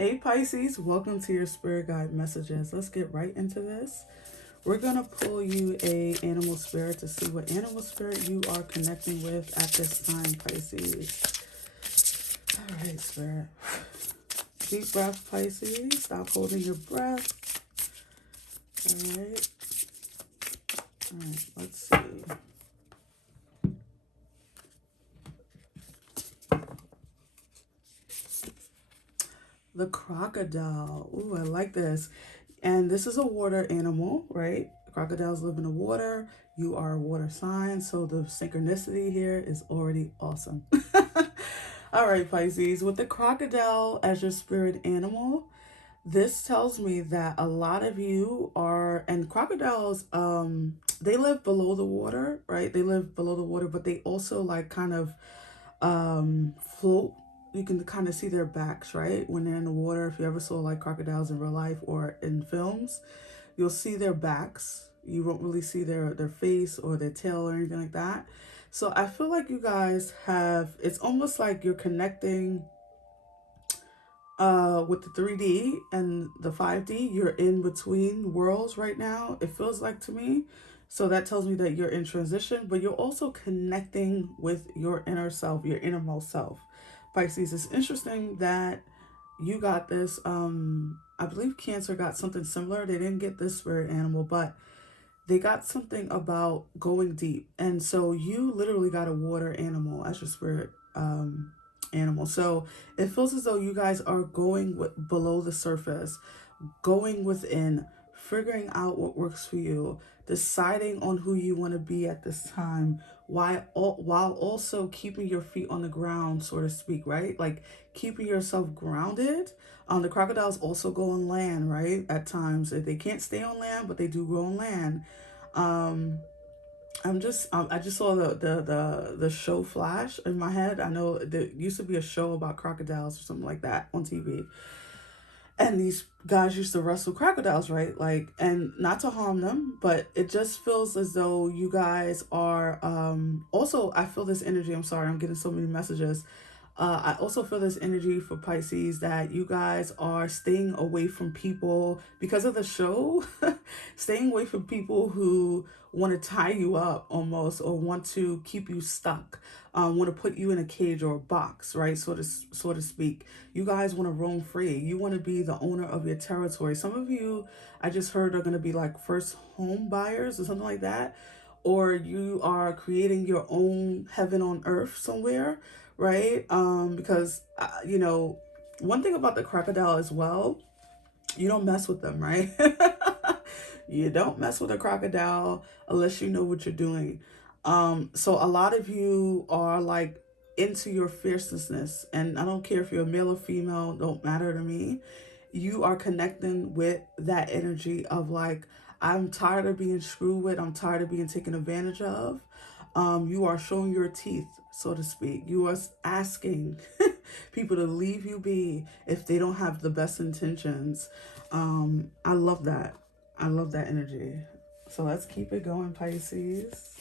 Hey Pisces, welcome to your spirit guide messages. Let's get right into this. We're going to pull you a animal spirit to see what animal spirit you are connecting with at this time, Pisces. All right, spirit. Deep breath, Pisces. Stop holding your breath. All right. All right, let's see. The crocodile. Ooh, I like this. And this is a water animal, right? Crocodiles live in the water. You are a water sign, so the synchronicity here is already awesome. All right, Pisces, with the crocodile as your spirit animal, this tells me that a lot of you are, and crocodiles, they live below the water, right? They live below the water, but they also like kind of float. You can kind of see their backs, right? When they're in the water. If you ever saw like crocodiles in real life or in films, you'll see their backs. You won't really see their face or their tail or anything like that. So I feel like you guys have, it's almost like you're connecting with the 3D and the 5D. You're in between worlds right now, it feels like to me. So that tells me that you're in transition, but you're also connecting with your inner self, your innermost self. Pisces, it's interesting that you got this. I believe Cancer got something similar. They didn't get this spirit animal, but they got something about going deep. And so you literally got a water animal as your spirit animal. So it feels as though you guys are going below the surface, going within, figuring out what works for you, deciding on who you want to be at this time, while also keeping your feet on the ground, so to speak, right? Like keeping yourself grounded. The crocodiles also go on land, right? At times they can't stay on land, but they do go on land. I just saw the show Flash in my head. I know there used to be a show about crocodiles or something like that on TV, and these guys used to wrestle crocodiles, right? Like, and not to harm them, but it just feels as though you guys are also, I feel this energy. I'm sorry, I'm getting so many messages. I also feel this energy for Pisces that you guys are staying away from people because of the show, staying away from people who want to tie you up almost, or want to keep you stuck, want to put you in a cage or a box, right? So to speak. You guys want to roam free. You want to be the owner of your territory. Some of you, I just heard, are going to be like first home buyers or something like that, or you are creating your own heaven on earth somewhere, right? Because one thing about the crocodile as well, you don't mess with them, right? You don't mess with a crocodile unless you know what you're doing. So a lot of you are like into your fierceness, and I don't care if you're a male or female, don't matter to me. You are connecting with that energy of like, I'm tired of being screwed with, I'm tired of being taken advantage of. You are showing your teeth, so to speak. You are asking people to leave you be if they don't have the best intentions. I love that. I love that energy. So let's keep it going, Pisces.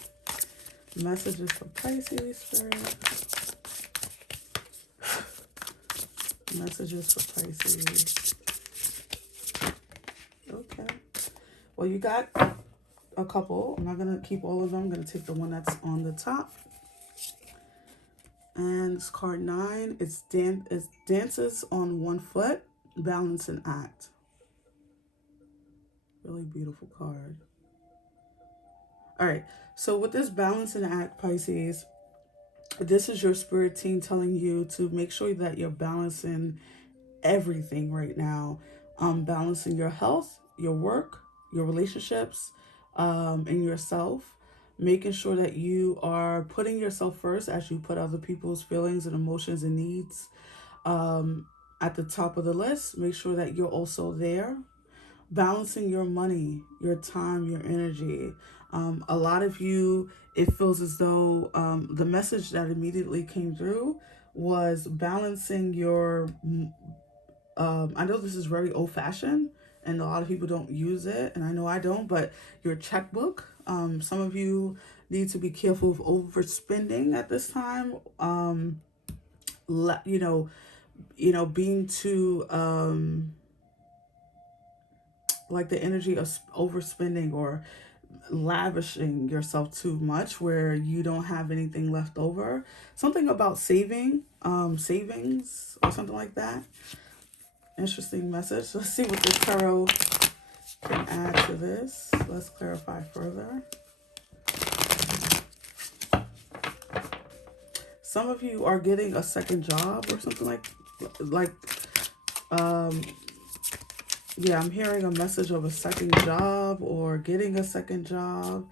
Messages for Pisces, Spirit. Messages for Pisces. Okay. Well, you got a couple. I'm not going to keep all of them. I'm going to take the one that's on the top. And it's card 9. It dances on one foot, balance and act. Really beautiful card. All right. So with this balance and act, Pisces, this is your spirit team telling you to make sure that you're balancing everything right now. Balancing your health, your work, your relationships, and yourself. Making sure that you are putting yourself first as you put other people's feelings and emotions and needs at the top of the list. Make sure that you're also there. Balancing your money, your time, your energy. A lot of you, it feels as though the message that immediately came through was balancing your I know this is very old fashioned and a lot of people don't use it, and I know I don't, but your checkbook. Some of you need to be careful of overspending at this time. You know, being too, like the energy of overspending or lavishing yourself too much where you don't have anything left over. Something about savings or something like that. Interesting message. Let's see what the tarot can add to this. Let's clarify further. Some of you are getting a second job or something like yeah, I'm hearing a message of a second job or getting a second job.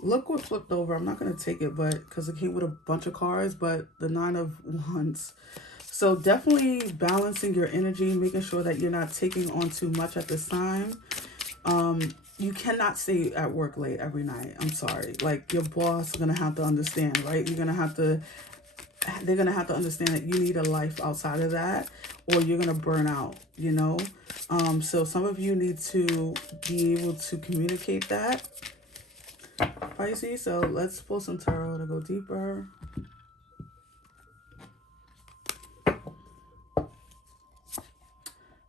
Look what flipped over. I'm not going to take it, but because it came with a bunch of cards, but the 9 of Wands. So definitely balancing your energy, making sure that you're not taking on too much at this time. You cannot stay at work late every night. I'm sorry. Like, your boss is going to have to understand, right? They're going to have to understand that you need a life outside of that, or you're going to burn out, So some of you need to be able to communicate that, Pisces. So let's pull some tarot to go deeper.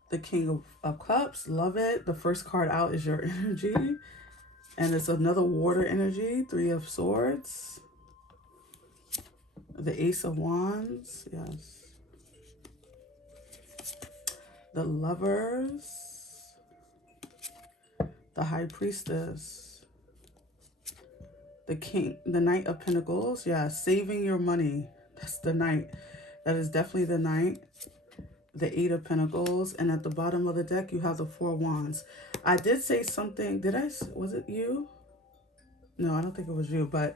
The King of Cups, love it. The first card out is your energy. And it's another water energy, 3 of Swords. The Ace of Wands, yes. The Lovers. The High Priestess. The Knight of Pentacles, yeah, saving your money. That's the Knight. That is definitely the Knight. The 8 of Pentacles, and at the bottom of the deck you have the 4 Wands. I did say something, was it you? No, I don't think it was you, but,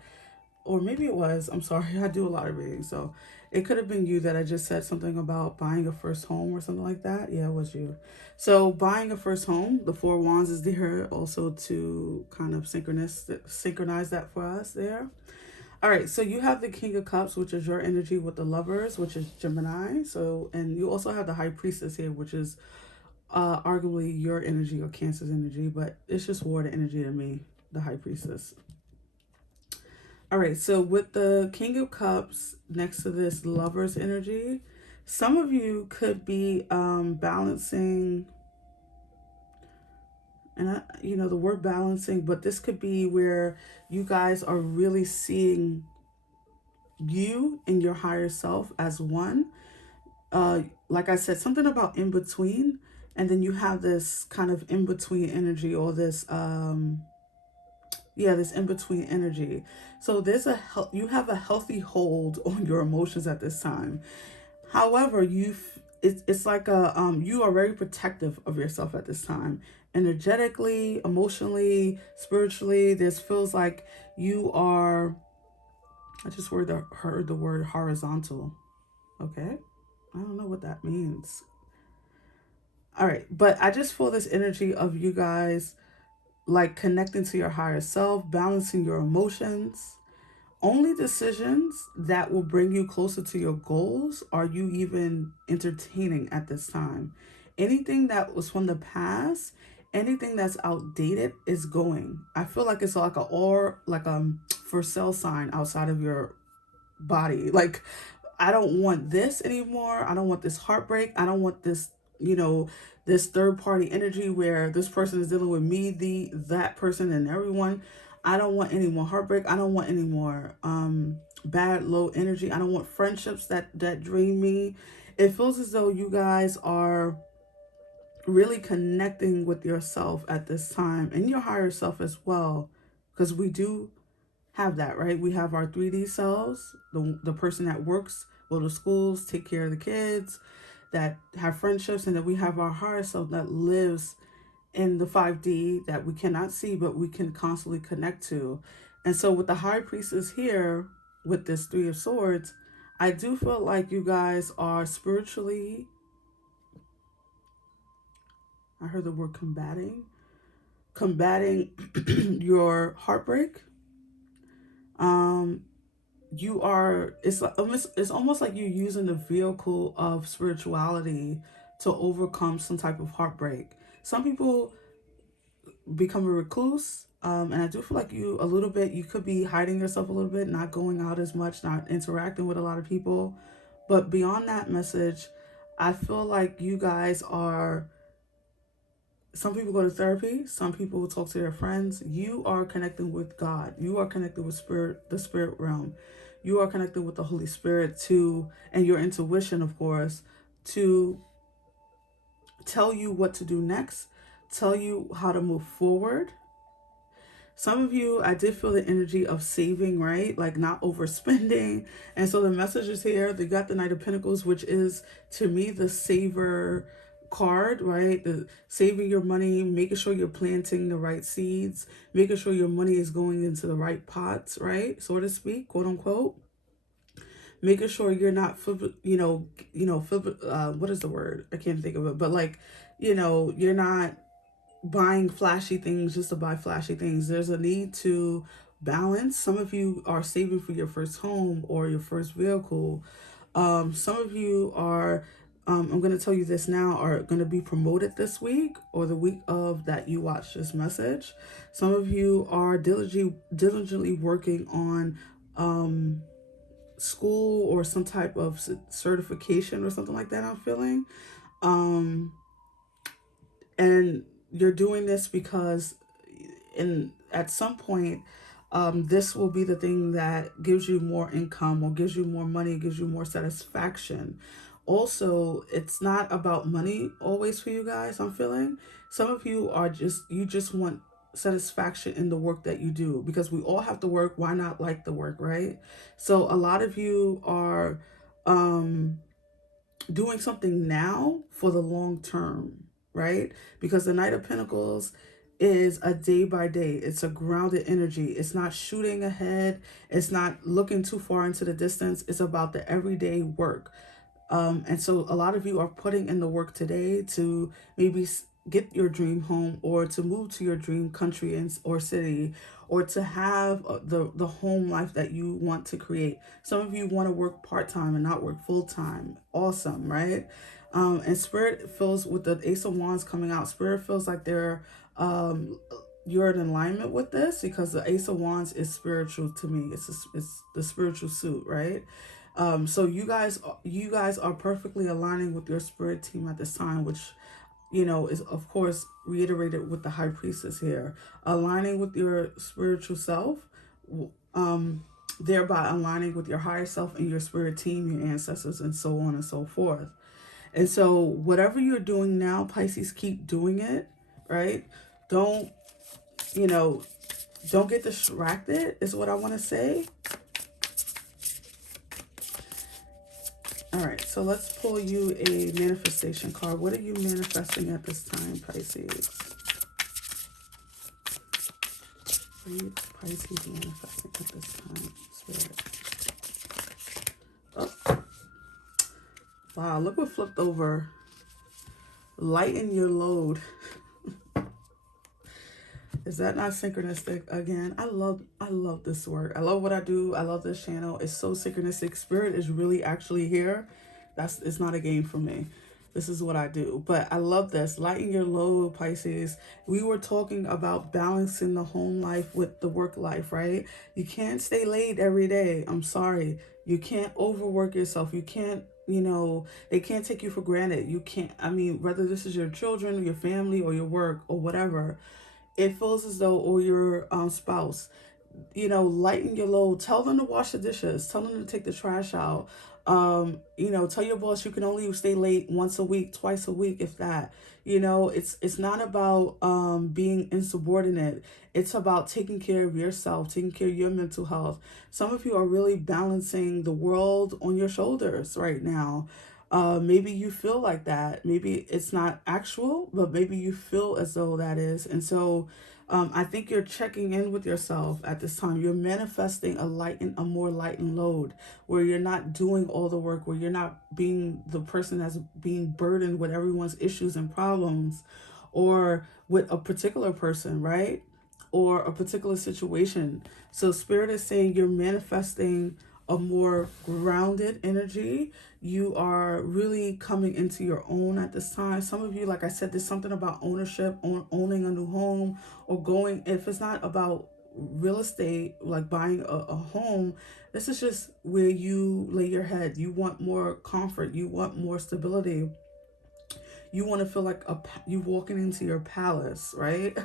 or maybe it was, I'm sorry, I do a lot of reading, so it could have been you that I just said something about buying a first home or something like that. Yeah, it was you. So buying a first home, the 4 Wands is there also to kind of synchronize that for us there. All right, so you have the King of Cups, which is your energy with the Lovers, which is Gemini. So, and you also have the High Priestess here, which is arguably your energy or Cancer's energy, but it's just water energy to me, the High Priestess. All right, so with the King of Cups next to this Lover's energy, some of you could be balancing, and the word balancing, but this could be where you guys are really seeing you and your higher self as one. Like I said, something about in between, and then you have this kind of in between energy, or this this in between energy. So you have a healthy hold on your emotions at this time. However, it's like you are very protective of yourself at this time, energetically, emotionally, spiritually. This feels like you are. I just heard the word horizontal. Okay, I don't know what that means. All right, but I just feel this energy of you guys like connecting to your higher self, balancing your emotions. Only decisions that will bring you closer to your goals are you even entertaining at this time. Anything that was from the past, anything that's outdated is going. I feel like it's like a for sale sign outside of your body. Like, I don't want this anymore. I don't want this heartbreak. I don't want this, this third party energy where this person is dealing with me, that person, and everyone. I don't want any more heartbreak. I don't want any more bad low energy. I don't want friendships that drain me. It feels as though you guys are really connecting with yourself at this time, and your higher self as well, because we do have that, right? We have our 3D selves, the person that works, go to schools, take care of the kids, that have friendships, and then we have our higher self that lives in the 5D that we cannot see, but we can constantly connect to. And so with the High Priestess here, with this 3 of Swords, I do feel like you guys are spiritually, I heard the word combating your heartbreak. You are, it's almost like you're using the vehicle of spirituality to overcome some type of heartbreak. Some people become a recluse, and I do feel like you could be hiding yourself a little bit, not going out as much, not interacting with a lot of people. But beyond that message, I feel like you guys are, some people go to therapy, some people will talk to their friends. You are connecting with God. You are connected with spirit, the spirit realm. You are connected with the Holy Spirit to, and your intuition, of course, to tell you what to do next, tell you how to move forward. Some of you, I did feel the energy of saving, right? Like not overspending. And so the message is here. They got the Knight of Pentacles, which is to me the saver card, right? The saving your money, making sure you're planting the right seeds, making sure your money is going into the right pots, right? So to speak, quote unquote. Making sure you're not, what is the word? I can't think of it, but like, you're not buying flashy things just to buy flashy things. There's a need to balance. Some of you are saving for your first home or your first vehicle. Some of you are, I'm going to tell you this now, are going to be promoted this week or the week of that you watch this message. Some of you are diligently working on school or some type of certification or something like that, I'm feeling. And you're doing this because at some point, this will be the thing that gives you more income or gives you more money, gives you more satisfaction. Also, it's not about money always for you guys, I'm feeling. Some of you are you just want satisfaction in the work that you do, because we all have to work. Why not like the work, right? So a lot of you are doing something now for the long term, right? Because the Knight of Pentacles is a day by day. It's a grounded energy. It's not shooting ahead. It's not looking too far into the distance. It's about the everyday work. And so a lot of you are putting in the work today to maybe get your dream home, or to move to your dream country or city, or to have the home life that you want to create. Some of you want to work part-time and not work full-time. Awesome, right? And Spirit feels, with the Ace of Wands coming out, Spirit feels like you're in alignment with this, because the Ace of Wands is spiritual to me. It's the spiritual suit, right? So you guys are perfectly aligning with your spirit team at this time, which is of course reiterated with the High Priestess here, aligning with your spiritual self, thereby aligning with your higher self and your spirit team, your ancestors, and so on and so forth. And so whatever you're doing now, Pisces, keep doing it, right? Don't don't get distracted, is what I want to say. All right, so let's pull you a manifestation card. What are you manifesting at this time, Pisces? What are you, Pisces, manifesting at this time, Spirit? Oh, wow, look what flipped over. Lighten your load. Is that not synchronistic again? I love this work. I love what I do. I love this channel. It's so synchronistic. Spirit is really actually here. It's not a game for me. This is what I do. But I love this. Lighten your load, Pisces. We were talking about balancing the home life with the work life, right? You can't stay late every day. I'm sorry. You can't overwork yourself. You can't, they can't take you for granted. You can't, whether this is your children, your family, or your work, or whatever, it feels as though, or your spouse, lighten your load. Tell them to wash the dishes. Tell them to take the trash out. Tell your boss you can only stay late once a week, twice a week, if that. It's not about being insubordinate. It's about taking care of yourself, taking care of your mental health. Some of you are really balancing the world on your shoulders right now. Maybe you feel like that. Maybe it's not actual, but maybe you feel as though that is. And so I think you're checking in with yourself at this time. You're manifesting a more lightened load, where you're not doing all the work, where you're not being the person that's being burdened with everyone's issues and problems, or with a particular person, right? Or a particular situation. So Spirit is saying you're manifesting a more grounded energy. You are really coming into your own at this time. Some of you, like I said, there's something about ownership, owning a new home, or going, if it's not about real estate, like buying a home, this is just where you lay your head. You want more comfort, you want more stability, you want to feel like you walking into your palace, right?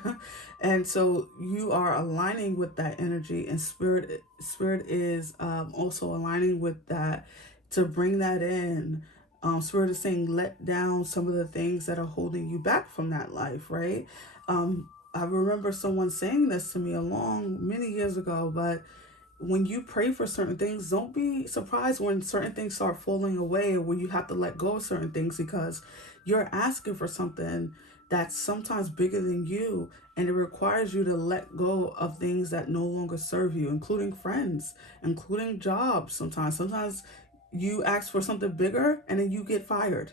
And so you are aligning with that energy, and spirit is also aligning with that to bring that in. Spirit is saying let down some of the things that are holding you back from that life, right? I remember someone saying this to me many years ago, but when you pray for certain things, don't be surprised when certain things start falling away, or when you have to let go of certain things, because you're asking for something that's sometimes bigger than you, and it requires you to let go of things that no longer serve you, including friends, including jobs. Sometimes you ask for something bigger and then you get fired,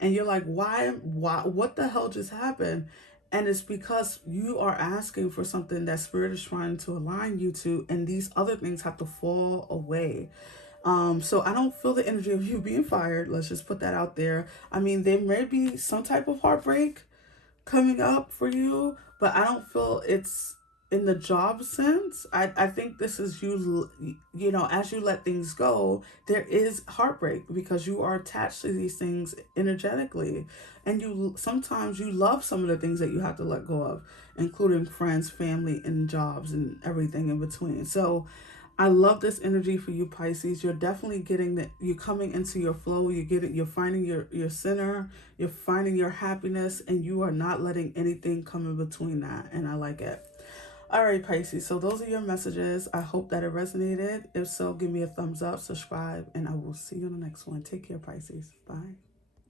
and you're like, why, what the hell just happened? And it's because you are asking for something that spirit is trying to align you to, and these other things have to fall away. So I don't feel the energy of you being fired. Let's just put that out there. I mean, there may be some type of heartbreak coming up for you, but I don't feel it's in the job sense. I think this is you, you know, as you let things go, there is heartbreak because you are attached to these things energetically. And you sometimes you love some of the things that you have to let go of, including friends, family, and jobs and everything in between. So I love this energy for you, Pisces. You're definitely getting that. You're coming into your flow. You're finding your center. You're finding your happiness, and you are not letting anything come in between that. And I like it. All right, Pisces. So those are your messages. I hope that it resonated. If so, give me a thumbs up, subscribe, and I will see you on the next one. Take care, Pisces. Bye.